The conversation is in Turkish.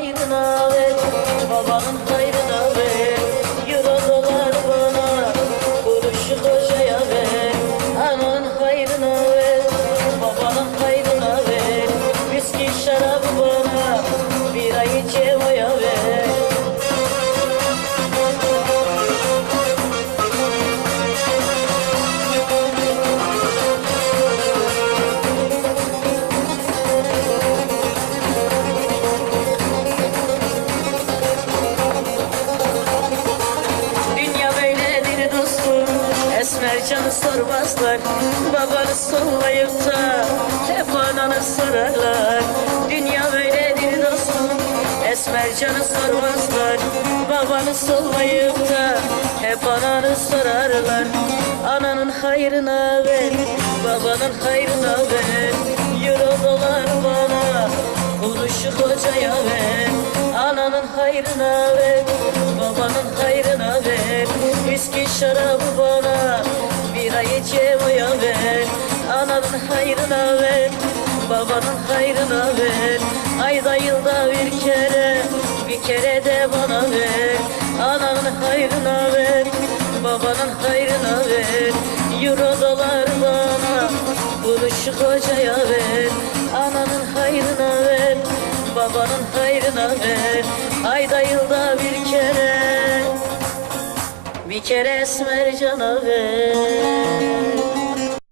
hayrına ver, babanın hayrına ver. Euro dolar bana, kuruşu kocaya ver. Ananın hayrına ver, babanın hayrına ver. Viski şarabı bana, birayı Cevo'ya ver. Mercan'ı sormazlar, babanı sollayıp da hep ananı sorarlar. Dünya böyledir dostum, Esmercan'ı sormazlar, babanı sollayıp da hep ananı sorarlar. Ananın hayrına ver, babanın hayrına ver. Euro dolar bana, kuruşu kocaya ver. Ananın hayrına ver, babanın hayrına ver. Viski şarabı bana, birayı Cevo'ya ver. Ananın hayrına ver, babanın hayrına ver. Ayda yılda bir kere de bana ver. Ananın hayrına ver, babanın hayrına ver. Euro dolar bana, kuruşu kocaya ver. Ananın hayrına ver, babanın hayrına ver. Ayda yılda bir kere Esmercan'a ver.